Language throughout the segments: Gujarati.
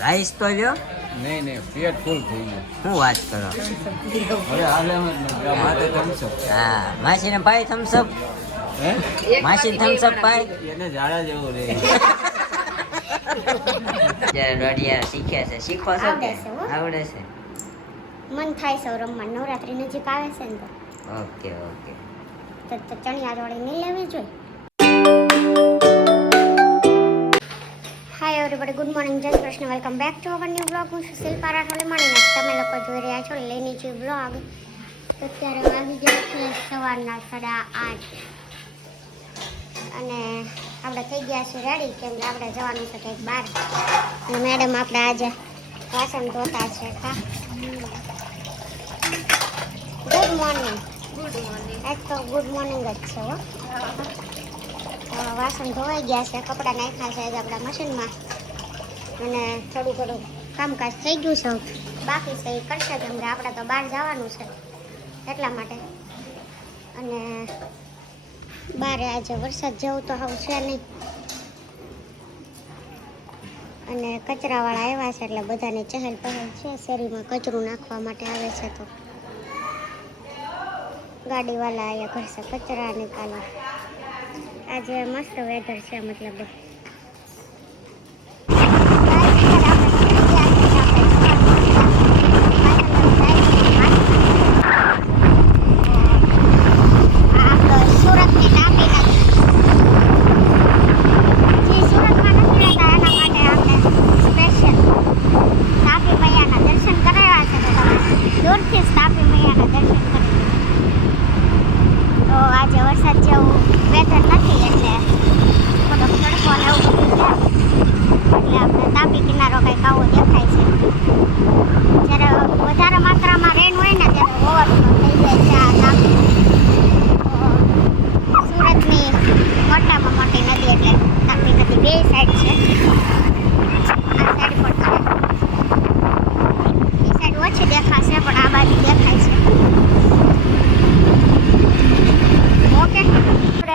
રાઈસ તો લ્યો. નહીં પેટ ફૂલ થઈ ગયું. શું વાત કરો? હવે હાલે એમ જ નથી. માથે થમ્સઅપ. હા, માસીને પાય થમ્સઅપ. હે માસી થમ્સઅપ પાય. એને ઝાડા જેવું રે. જ્યારે દોઢિયા શીખે છે, શીખો છો કે? આવડે છે, હો. આવડે છે. મન થાય છે રમવા. નવરાત્રી નજીક આવે છે ને ઓકે ઓકે. તો ચણિયા ચોળી નહીં લેવી જોઈએ. હાય એવરીબડી, ગુડ મોર્નિંગ, જય Shri Krishna, welcome back to our new blog. હું છું શિલ્પા રાઠોડ મળીને તમે લોકો જોઈ રહ્યા છો લેની છે બ્લોગ. તો અત્યારે વાગી ગયા છે સવારના 8:30 અને આપણે થઈ ગયા છે રેડી, કેમ કે આપણે જવાનું છે કંઈક બહાર. અને મેડમ આપણે આજે વાસણ ધોતા છે. Good morning. આજ તો ગુડ મોર્નિંગ જ છે હો. વાસણ ધોવાઈ ગયા છે, કપડાં નાખ્યા છે આજે આપણા મશીનમાં, અને થોડું કામકાજ થઈ ગયું છે. બાકી છે એ કરશે, કેમ કે આપણે તો બહાર જવાનું છે એટલા માટે. અને બારે આજે વરસાદ જેવું તો હવે છે નહીં, અને કચરાવાળા આવ્યા છે એટલે બધાને ચહેલ પહેલ છે. શેરીમાં કચરું નાખવા માટે આવે છે, તો ગાડીવાળા અહીંયા ઘર છે કચરા નિકાલો. આજે મસ્ત વેધર છે, મતલબ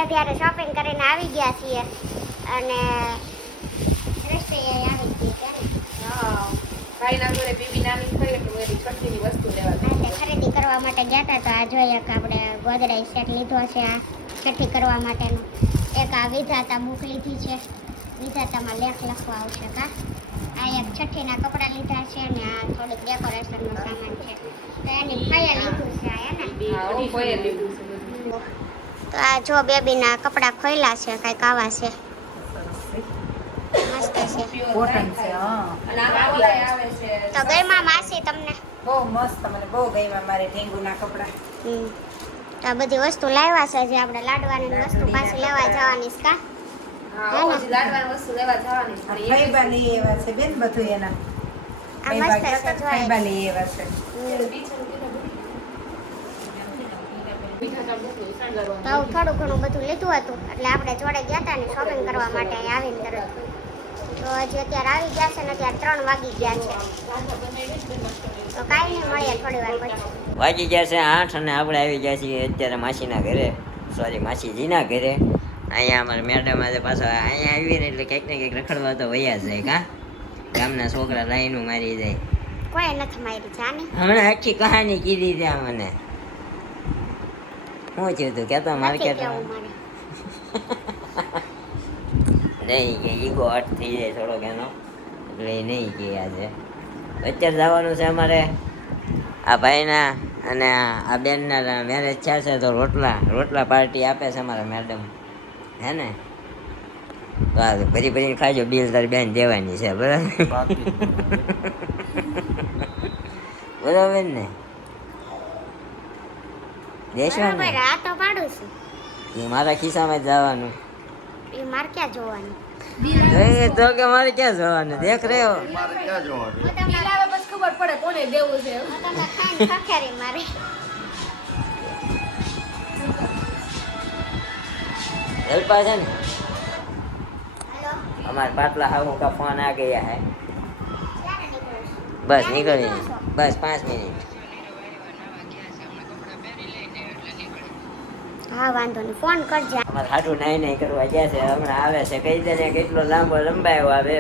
અત્યારે શોપિંગ કરીને આવી ગયા છીએ, અને રસ્તે આવી ગઈ છે. ખરીદી કરવા માટે ગયા હતા, તો આ જોઈએ કે આપણે ગોદરેજ સેટ લીધો છે આ છઠ્ઠી કરવા માટેનો. એક આ વિધાતા બુક લીધી છે, વિધાતામાં લેખ લખવા આવશે કા. આ એક છઠ્ઠીના કપડાં લીધા છે, અને આ થોડીક ડેકોરેશનનો સામાન છે. તો એની ફાયા લીધું છે આ ને. તો આ જો બેબીના કપડાં ખોયલા છે, કાંઈક આવા છે, મસ્ત છે. કોટન છે. હા. તો ગઈમાં માસી તમને? બહુ મસ્ત, મને બહુ ગમ્યા મારે ઢીંગુના કપડા. તો આ બધી વસ્તુ લાવ્યા છે, જે આપણે લાડવાની વસ્તુ પાછી લેવા જવાની છે કા. ફૈબા લઈ એવા છે બેન, બધું એના આ મસ્ત છે, ફૈબા લઈ એવા છે. તો આવું થોડું ઘણું બધું લીધું હતું, એટલે આપણે જોડે ગયા હતા ને શોપિંગ કરવા માટે આવીને તરત. તો હજી અત્યારે આવી ગયા છે ને, અત્યારે 3 વાગી ગયા છે. તો કાંઈ નહીં, મળીએ થોડી વાર પછી. વાગી ગયા છે 8 અને આપણે આવી ગયા છીએ અત્યારે માસીના ઘરે, સોરી માસીજીના ઘરે. અહીંયા અમારે મેડમ આજે પાછો અહીંયા આવીને એટલે કંઈક ને કંઈક રખડવા તો વયા જાય કા. ગામના છોકરા લાઈનું મારી જાય. કોઈ નથી મારી જાની. હમણાં આખી કહાની કીધી ત્યાં મને. શું થયું તું કેતો માર્કેટ નહીં કે ઈગો હટ થઈ જાય થોડોક એનો, એટલે એ નહીં કે આજે અત્યારે જવાનું છે અમારે આ ભાઈના અને આ બેનના મેરેજ થયા છે, તો રોટલા પાર્ટી આપે છે અમારા મેડમ, હે ને. તો આ ભરીને ખાજો, બિલ તારી બેન દેવાની છે, બરાબર બરાબર ને? દેશો ને? આ તો પાડું છું, એ મારા ખિસ્સામાં જ જવાનું. એ મારે ક્યાં જોવાનું? તો કે મારે ક્યાં જવાનું? દેખ રહ્યો મારે ક્યાં જવાનું? હું તમને ખબર પડે કોને દેવું છે. હું તમને ખાઈને ખખેરી મારી. હેલ્પા છે ને હેલો, અમારે પાટલા હાવું કા ફોન આ ગયા હે. ક્યારે નીકળો છો? બસ નીકળી, બસ 5 મિનિટ. હા વાંધો નહીં, ફોન કરજે. અમારે હાટું નાઈ કરવા ગયા છે, હમણાં આવે છે. કહી દે ને કેટલો લાંબો લંબાયો આવે.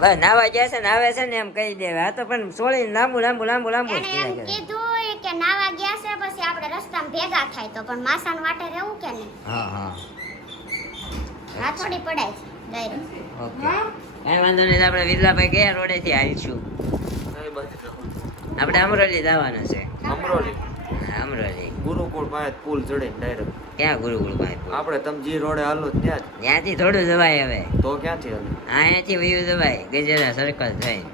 બસ નાવા ગયા છે ને આવે છે ને એમ કહી દેવે. આ તો પણ સોળીને લાંબુ લાંબુ લાંબુ લાંબુ જ એને કર્યા એમ કરે. કીધું કે નાવા ગયા છે પછી આપણે રસ્તામાં ભેગા થાય તો પણ માસાન વાટે રહેવું કે નહીં હા હા આ થોડી પડાય છે ડાયરેક્ટ ઓકે કાંઈ વાંધો નહીં. આપણે વિરલાભાઈ કયા રોડેથી આવીશું? આપણે અમરોલી જવાનું છે. અમરોલી હા, અમરોલી. ગુરુકુળ પાસે પુલ ચડે ડાયરેક્ટ. ક્યાં ગુરુકુળ પાસે? આપણે તમે જે રોડે હાલો ત્યાં જ. ત્યાંથી થોડું જવાય હવે. તો ક્યાંથી હાલો? અહીંયાથી વયું જવાય ગજેરા સર્કલ થઈને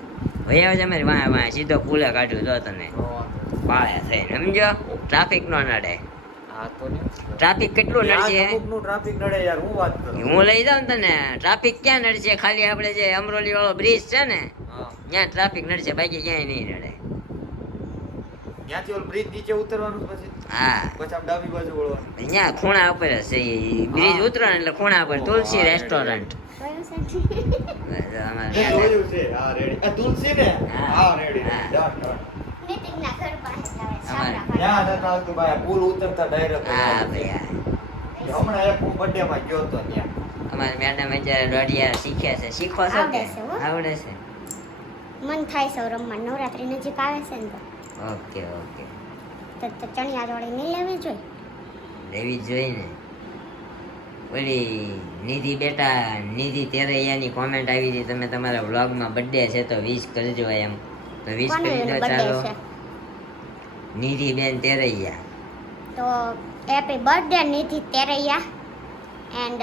વયા જ અમારે વાહ વાહ સીધો પુલે કાઢ્યું તો તને પાળે થઈને સમજો. ટ્રાફિક નો નડે. હા તો નહીં. ટ્રાફિક કેટલું નડશે નું ટ્રાફિક નડે યાર, હું વાત કરું. હું લઈ જાઉં ને તને. ટ્રાફિક ક્યાં નડશે? ખાલી આપણે જે અમરોલી વાળો બ્રિજ છે ને હા. ત્યાં ટ્રાફિક નડશે, બાકી ક્યાંય નહીં નડે. ત્યાંથી ઓલ બ્રિજ નીચે ઉતરવાનું પછી હા પછી આમ ડાબી બાજુ વળવાનું. અહીંયા ખૂણા ઉપર જ છે બ્રિજ ઉતરો ને એટલે ખૂણા પર તુલસી રેસ્ટોરન્ટ. જોયું છે અમારે જોયું છે. હા રેડી. આ તુલસી ને? હા. હા રેડી. હા. Done, done. નીતિનના ઘર પાસે જ આવે અમારે. સાબરા ત્યાં નતા આવતું ભાઈ, પુલ ઉતરતા ડાયરેક્ટ. હા ભાઈ હા. હમણાં એક હું બર્થડે માં ગયો તો ત્યાં. અમારે મેડમ અત્યારે દોઢિયા શીખ્યા છે. શીખો છો કે? આવડે છે, હો. આવડે છે. મન થાય છે રમવા નવરાત્રી નજીક આવે છે ને ઓકે ઓકે તો ચણિયા ચોળી નહીં લેવી જોઈએ લેવી જ જોઈએ ને. ઓલી નિધિ બેટા નિધિ તેરૈયાની કોમેન્ટ આવી હતી તમે તમારા વ્લોગમાં બર્થડે છે તો વિશ કરજો એમ. તો વિશ કોનો કરી એનો દો birthday ચાલો. છે? નિધિ બેન તેરૈયા. તો happy birthday Nidhi Teraiya and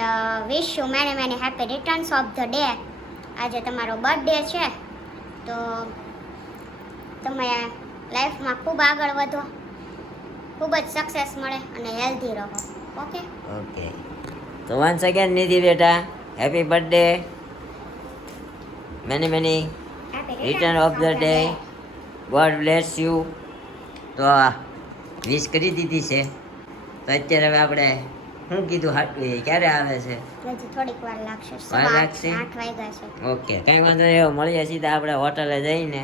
wish you many many happy returns of the day. આજે તમારો બર્થડે છે તો તમે લાઈફમાં ખૂબ આગળ વધો, ખૂબ જ સક્સેસ મળે અને હેલ્ધી રહો. ઓકે ઓકે તો વન્સ અગેન નિધિ બેટા happy birthday, many many return of the day, God bless you. તો વિશ કરી દીધી છે તો અત્યારે હવે આપણે શું કીધું હાટું એ ક્યારે આવે છે? હજી થોડીક વાર લાગશે. વાર સવા લાગશે? 8 વાગ્યા છે. ઓકે કંઈ વાંધો નહીં. હવે મળીએ સીધા આપણે હોટલે જઈને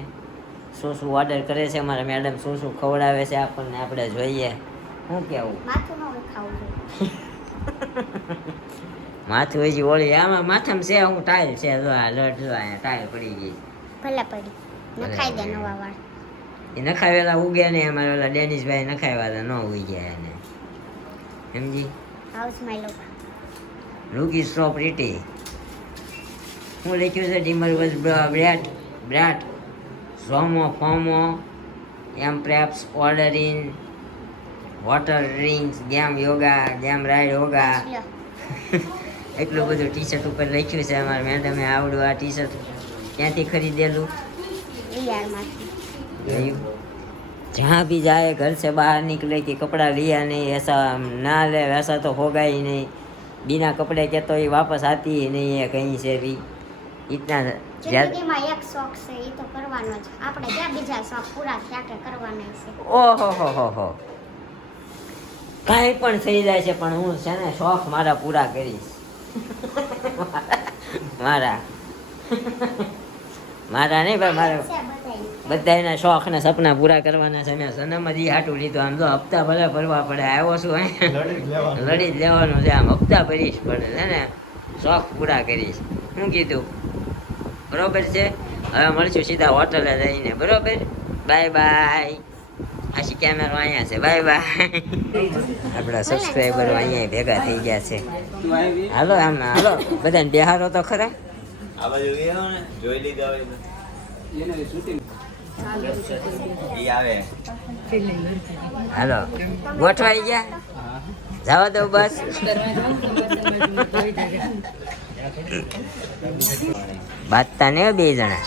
શું શું ઓર્ડર કરે છે અમારા મેડમ, શું શું ખવડાવે છે આપણને આપણે જોઈએ. શું કહેવું? માથું ન ખાવું જોઈએ. માથું હજી ઓળી આમાં માથામાં છે હું ટાઈલ છે જો આ લટ જો અહીંયા ટાઈલ પડી ગઈ. ભલે પડી નખાઈ દે નવા વાળ. એ નખાવેલા ઉગ્યા નહીં. અમારે ઓલા ડેનિશભાઈ નખાવ્યા હતા ન ઉગ્યા એને. સમજી? How's my look. Look is so pretty. હું લખ્યું છે ડિમર વોઝ બ્રેટ સોમો ફોમો એમ preps order in water drinks game yoga game ride yoga. એટલું બધું ટી શર્ટ ઉપર લખ્યું છે. અમારા મેડમે આવડું આ ટી શર્ટ ક્યાંથી ખરીદેલું? યારમાંથી गई जहाँ भी जाए घर से बाहर निकले कि कपड़ा लिया नहीं, ऐसा ना ले वैसा तो होगा ही नहीं. बिना कपड़े के तो ये वापस आती ही नहीं है कहीं से भी. इतना ज्यादा જિંદગીમાં એક શોખ છે એ તો કરવાનો જ. આપણે ક્યાં બીજા શોખ પૂરા થયા કે કરવાના છે. ઓહો હો કાંઈ પણ થઈ જાય છે પણ હું છે ને શોખ મારા પૂરા કરીશ. મારા મારા નહીં ભાઈ મારા છે બધાય. બધાના શોખ ને સપના પૂરા કરવાના છે. મેં સનમ જ ઈ હાટું લીધું. આમ તો હપ્તા ભલે ભરવા પડે. આવ્યો છું અહીંયા લડી જ લેવાનું છે. આમ હપ્તા ભરીશ પડે છે ને શોખ પૂરા કરીશ. શું કીધું? બરોબર છે. હવે મળશું સીધા હોટલે જઈને. બરોબર, બાય બાય. આશી કેમેરો અહીંયા છે. Bye bye. આપણા સબસ્ક્રાઈબરો અહીંયા ભેગા થઈ ગયા છે. હાલો આમ હાલો બધાને બેહારો તો ખરા. આ બાજુ ગયો ને જોઈ લીધા હોય તો ઈ આવે. હાલો ગોઠવાઈ ગયા. જવા દો બસ. બાતતા ને બે જણા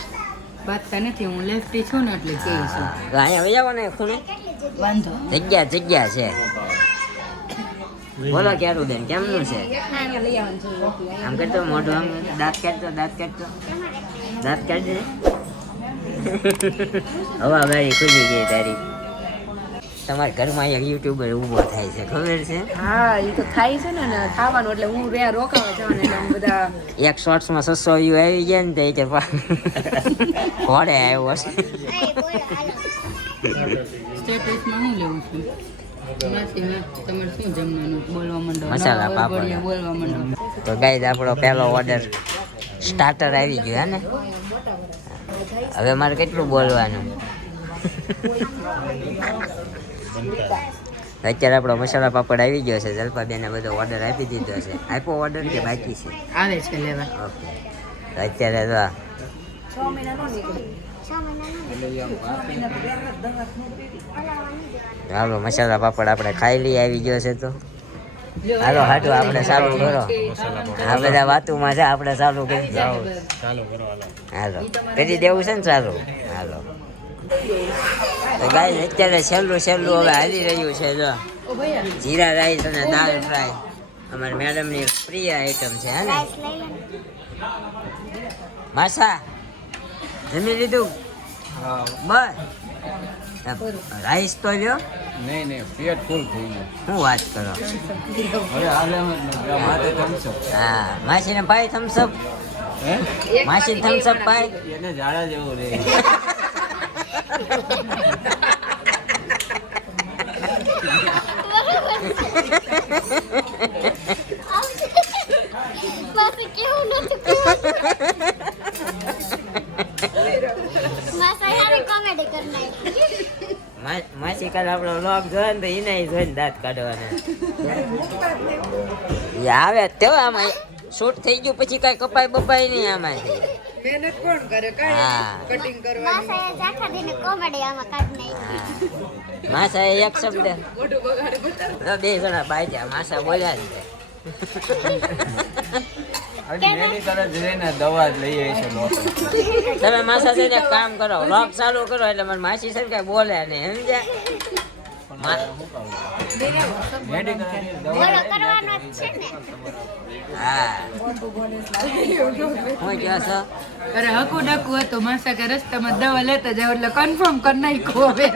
બાતતા નથી, હું લેફ્ટી છું ને એટલે કે છું. તો અહીંયા વહી જાવ ને ખૂણે. વાંધો જગ્યા છે. બોલો ક્યારું બેન કેમનું છે? લઈ આવવાનું છે રોટલી. આમ કરતો મોઢું આમ દાંત કાઢતો દાંત કાઢજે. હવા ગાડી ખુલી ગઈ તારી. તમારા ઘરમાં અહીંયા યુટ્યુબર ઊભો થાય છે ખબર છે? હા એ તો થાય છે ને ખાવાનું એટલે હું ત્યાં રોકાવા જવાનું એટલે આમ બધા એક શોર્ટ્સમાં 600 વ્યૂ આવી ગયા ને તો એ કે ઘોડે આવ્યો હશે. સ્ટેટસમાં હું લેવું છું. તમારે શું જમવાનું બોલવા માંડો? મસાલા નવા પાપડ. બોલવા માંડો. તો ગાઈઝ આપણો પહેલો ઓર્ડર સ્ટાર્ટર આવી ગયો હે ને. હવે મારે કેટલું બોલવાનું? અત્યારે આપણો મસાલા પાપડ આવી ગયો છે. જલ્પાબેને બધો ઓર્ડર આપી દીધો છે. આપ્યો ઓર્ડર કે બાકી છે? આવે છે લેવા. ઓકે. તો અત્યારે તો 6 મહિનાનો હાલો મસાલા પાપડ આપણે ખાઈ લઈ. આવી ગયો છે તો હાલો હાટું આપણે ચાલુ કરો. આ બધા વાતુમાં છે, આપણે ચાલુ કરી જાઓ. હાલો કરી દેવું છે ને ચાલુ? હાલો તો ગાય અત્યારે છેલ્લું હવે હાલી રહ્યું છે. જો જીરા રાઈસ અને દાળ ફ્રાય અમારી મેડમની પ્રિય આઈટમ છે. હે ને રાઈસ લઈ લે. માસા જમી લીધું? બસ રાઈસ તો લ્યો. નહીં પેટ ફૂલ થઈ ગયું. શું વાત કરો? હવે હાલે માથે થમ્સઅપ. હા માસીને પાય થમ્સઅપ. માસી થમ્સઅપ પાય. એને ઝાડા જેવું રે. માસી કેવું નથી માસા યાર કોમેડી કર નાખી. માસી કાલે આપણો વ્લોગ જોયો ને તો એને જોઈને દાંત કાઢવાના. એ આવે તો આમાં શૂટ થઈ ગયું પછી કઈ કપાય બપાય નહીં આમાંથી. મહેનત કોણ કરે? હા કટિંગ માસા એ આખા દિને કોમેડી આમાં કાઢ નાખી. માસા એક શબ્દ તો બે જણા બાજ્યા. માસા બોલ્યા જ છે. હજી મેડિકલ જ રહીને દવા જ લઈ આવી છે લોકો. તમે માસા થઈને એક કામ કરો, વ્લોગ ચાલુ કરો એટલે મને માસી છે ને કઈ બોલે નહીં. સમજ્યા? મેડિકલ બોલો કરવાનો જ છે ને. હા હું કહો છો? અરે હકુ ડકુ હતું માસા કે રસ્તામાં દવા લેતા જાવ એટલે કન્ફર્મ કરી નાખ્યું. હવે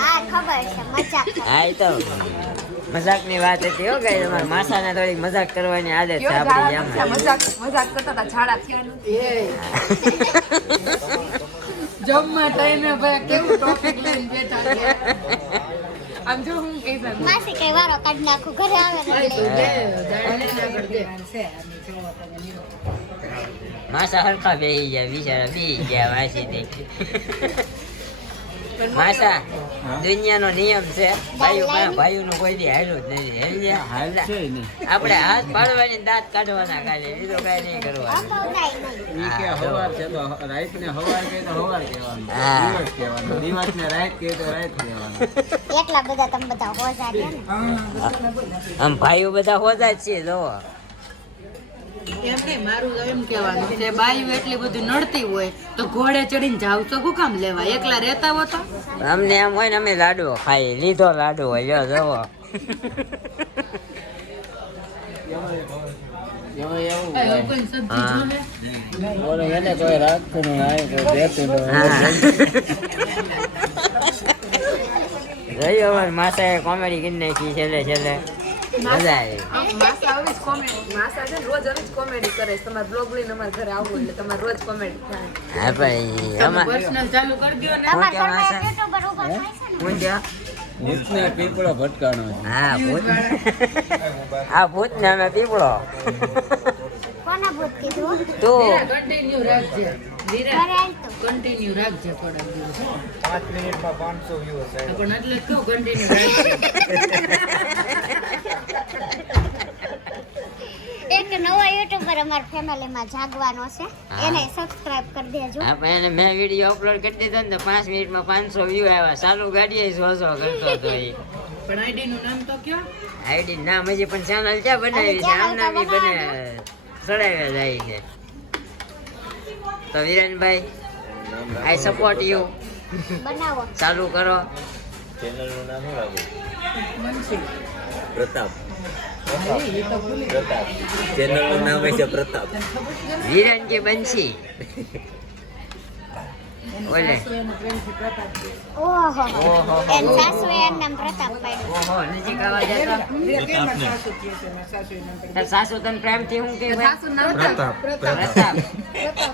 હા ખબર છે મજાક કરે. હા એ તો મજાકની વાત હતી. હો ગઈ તમારા માસાને થોડીક મજાક કરવાની આદત છે આપણી જેમ. મજાક કરતા હતા ઝાડા થયા નથી. જમવા ટાઈમે ભાઈ કેવું ટોપિક લઈને બેઠા છે. આમ જો હું કહી શકું માસી કઈ વારો કાઢ નાખું ઘરે આવે ને એટલે. માસા હરખા બેસી ગયા, બિચારા બેસી ગયા વાંચી. માસા દુનિયાનો નિયમ છે, ભાઈઓનું કોઈ દી હાલ્યું જ નથી. આપણે હાથ પાડવાની દાંત કાઢવાના ખાલી, બીજું કઈ નહીં કરવાનું. ઈ કે હવાર છે તો રાત ને હવાર કહે તો હવાર કહેવાનું. દિવસ કહેવાનું. દિવસ ને રાત કહે તો રાત કહેવાનું. એટલા બધા તમે બધા હોજા છે ને. આમ ભાઈઓ બધા હોજા જ છીએ. જોવો એમ નહીં, મારું તો એમ કહેવાનું છે બાયું એટલી બધું નડતી હોય તો ઘોડે ચડીને જાવ તો શું કામ લેવા? એકલા રહેતા હો તો અમને એમ હોય ને અમે લાડવો ખાઈ લીધો લાડવો. જો જોવો કોઈ સબ્જી જોવે બોલો એને કોઈ રાખતું નહીં, આ કોઈ દેતું નહીં. રહ્યો અમારે માસાએ કોમેડી કરી નાખી. છેલ્લે મજા આવી. માસા આવી જ કોમેડી માસા છે ને રોજ આવી જ કોમેડી કરે છે. તમારે બ્લોગ લઈને અમારા ઘરે આવવું એટલે તમારે રોજ કોમેડી થાય. હા ભાઈ અમાર પર્સનલ ચાલુ કરી દો ને. તમારા કે ઘરમાં માસા? યુટ્યુબર ઊભા થાય છે ને. હું ત્યાં ભૂતને પીપળો ભટકાણો છે. હા ભૂત. આ ભૂત ને અમે પીપળો. કોના ભૂત કીધું? તું કન્ટિન્યુ રાખજે ઘરે આલ તો. કન્ટિન્યુ રાખજે થોડાક દિવસ. 5 મિનિટમાં 500 વ્યૂઝ છે. પણ એટલે જ કહું કન્ટિન્યુ રાખજે. એક નવો યુટ્યુબર અમારા ફેમિલીમાં જાગવાનો છે, એને સબસ્ક્રાઇબ કરી દેજો. આપણે એને મેં વિડીયો અપલોડ કરી દીધો ને તો 5 મિનિટમાં 500 વ્યૂ આવ્યા. ચાલુ ગાડીએ 100 કરતો હતો એ. પણ આઈડી નું નામ તો કયો? આઈડી નામ હજી પણ ચેનલ ક્યાં બનાવી છે? આમ નામ બને ચડાવ્યા જાય છે. તો વિરેનભાઈ આઈ સપોર્ટ યુ. બનાવો. ચાલુ કરો. ચેનલનું નામ શું રાખું? મનસી. પ્રતાપ. ચેનલનું નામ છે પ્રતાપ. વિરેન કે બંસી. ઓલે ઓહો એન સાસુ એન નામ પ્રતાપ પાડ્યું. ઓહો નજીક આવવા જતો. તાર સાસુ તને પ્રેમથી હું કે ભાઈ? સાસુ નામ પ્રતાપ. પ્રતાપ.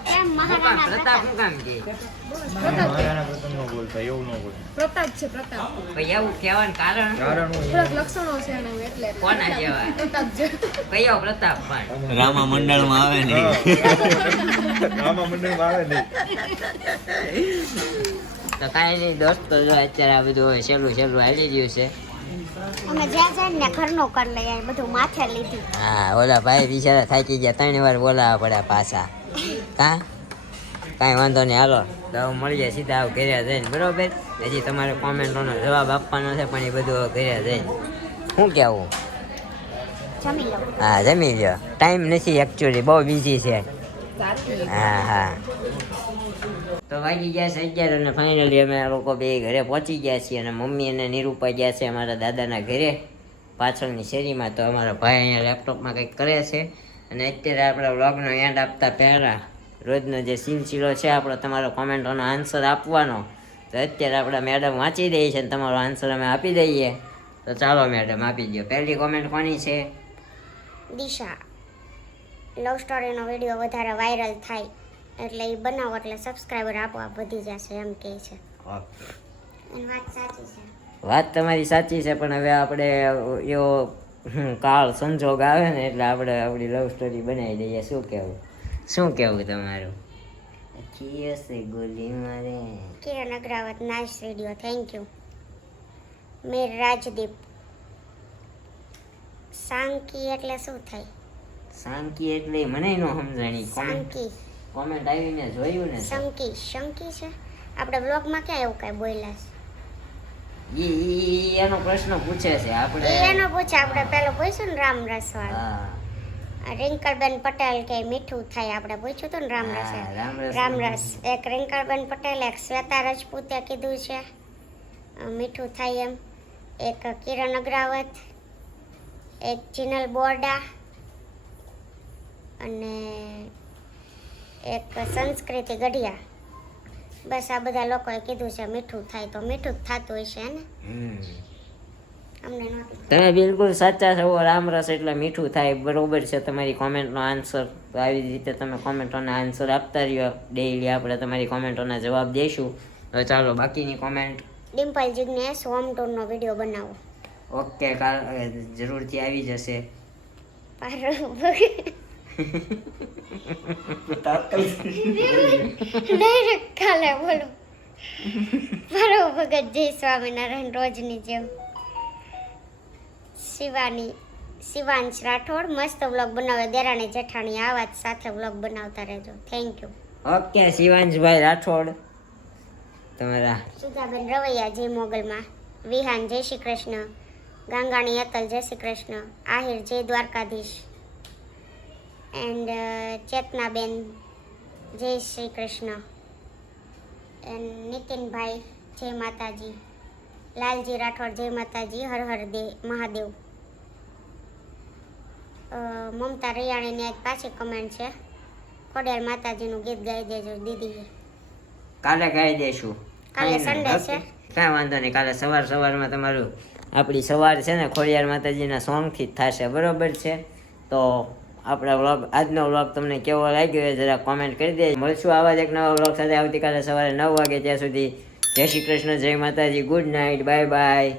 કેમ મહારાણા પ્રતાપ શું કામ કે? મહારાણા પ્રતાપ નો બોલતા એવું ન બોલ પ્રતાપ છે પ્રતાપ. ભાઈ એવું કહેવાનું કારણ કારણ થોડાક લક્ષણો છે એના એટલે કોના જેવા? પ્રતાપ છે. કયો પ્રતાપ પણ? રામા મંડળમાં આવે ને રામા મંડળમાં આવે નહીં. તો કાંઈ નહીં દોસ્તો, જો અત્યારે આ બધું સહેલું સહેલું હાલી રહ્યું છે. અમે જ્યાં જાય ને ઘરનું કરી લઈએ બધું માથે લીધું. હા, ઓલા ભાઈ બિચારા થાકી ગયા, 3 વાર બોલાવવા પડ્યા પાછા. કાંઈ વાંધો નહીં, હાલો તો મળીએ સીધા આવ ઘરે જઈને, બરોબર? હજી તમારે કોમેન્ટોનો જવાબ આપવાનો છે, પણ એ બધું ઘરે જઈને શું કહેવું? જમી લો. હા, જમી લો. ટાઈમ નથી એકચ્યુઅલી, બહુ બિઝી છે. હા હા. તો વાગી ગયા છે 11 અને ફાઇનલી અમે આ લોકો બે ઘરે પહોંચી ગયા છીએ અને મમ્મી અને નિરૂપા ગયા છે અમારા દાદાના ઘરે પાછળની શેરીમાં. તો અમારા ભાઈ અહીંયા લેપટોપમાં કંઈક કરે છે અને અત્યારે આપણા વ્લોગનો એન્ડ આપતા પહેલાં રોજનો જે સિલસિલો છે આપણો તમારો કોમેન્ટોનો આન્સર આપવાનો, તો અત્યારે આપણા મેડમ વાંચી દઈએ છે અને તમારો આન્સર અમે આપી દઈએ. તો ચાલો મેડમ આપી દો. પહેલી કોમેન્ટ કોની છે? દિશા, લવ સ્ટોરીનો વિડીયો વધારે વાયરલ થાય એટલે એ બનાવો એટલે સબસ્ક્રાઈબર આપોઆપ વધી જશે એમ કહે છે. એની વાત સાચી છે. વાત તમારી સાચી છે, પણ હવે આપણે એવો કાળ સંજોગ આવે ને એટલે આપણે આપણી લવ સ્ટોરી બનાવી દઈએ. શું કહેવું તમારું? છે ગોલી મારે. Kiran Agarwal, nice video, thank you. Mir Rajdeep, સાંકી એટલે શું થાય? સાંકી એટલે મને નો સમજાણી. સાંકી કોમેન્ટ આવીને જોયું ને. શંકી છે. આપણે બ્લોગમાં ક્યાં એવું કાંઈ બોલ્યા છે? ઈ એનો પ્રશ્ન પૂછે છે આપણે. એનો પૂછે, આપણે પેલો પૂછ્યું ને રામ રસવાળું. હા, રિંકલબેન પટેલ કે મીઠું થાય, આપણે પૂછ્યું હતું ને રામ રસ. રામ રસ એક રિંકલબેન પટેલ, એક શ્વેતા રજપૂતે કીધું છે મીઠું થાય એમ, એક કિરણ અગ્રાવત, એક જીનલ બોરડા અને એક સંસ્કૃતિ ગઢિયા. બસ આ બધા લોકોએ કીધું છે મીઠું થાય, તો મીઠું જ થતું હશે ને. અમને નહોતું. તમે બિલકુલ સાચા છો. રામરસ એટલે મીઠું થાય, બરોબર છે તમારી કોમેન્ટનો આન્સર. તો આવી રીતે તમે કોમેન્ટોના આન્સર આપતા રહ્યો, ડેઈલી આપણે તમારી કોમેન્ટોના જવાબ દઈશું. તો ચાલો બાકીની કોમેન્ટ. ડિમ્પલ જિગ્નેશ, હોમ ટૂરનો વિડીયો બનાવો. ઓકે, કાલ જરૂરથી આવી જશે. ડાયરેક્ટ કાલે બોલો. મારો ભગત જય સ્વામિનારાયણ રોજની જેમ. શિવાંશ રાઠોડ, મસ્ત વ્લોગ બનાવે દેરાણી જેઠાણી, આ વાત સાથે વ્લોગ બનાવતા રહેજો, થેન્ક યુ. ઓકે શિવાંશભાઈ રાઠોડ તમારા. સુધાબેન રવૈયા, જય મોગલમાં. વિહાન, જય શ્રી કૃષ્ણ. ગાંગાણી અતલ, જય શ્રી કૃષ્ણ. આહિર, જય દ્વારકાધીશ. એન્ડ ચેતનાબેન, જય શ્રી કૃષ્ણ. એન્ડ નીતિનભાઈ, જય માતાજી. લાલજી રાઠોડ, જય માતાજી, હર હર મહાદેવ. મમતા રૈયાણીની આજ પાછી કમેન્ટ છે, ખોડિયાર માતાજીનું ગીત ગાઈ દેજો દીદી. કાલે ગાઈ દેશું. કાલે સન્ડે છે. કાંઈ વાંધો નહીં, કાલે સવારમાં તમારું આપણી સવાર છે ને ખોડિયાર માતાજીના સોંગથી જ થશે, બરોબર છે? તો આપણા વ્લોગ, આજનો વ્લોગ તમને કેવો લાગ્યો એ જરા કોમેન્ટ કરી દેજો. મળશું આવા જ એક નવા વ્લોગ સાથે આવતીકાલે સવારે 9 વાગે. ત્યાં સુધી જય શ્રી કૃષ્ણ, જય માતાજી, ગુડ નાઇટ, બાય બાય.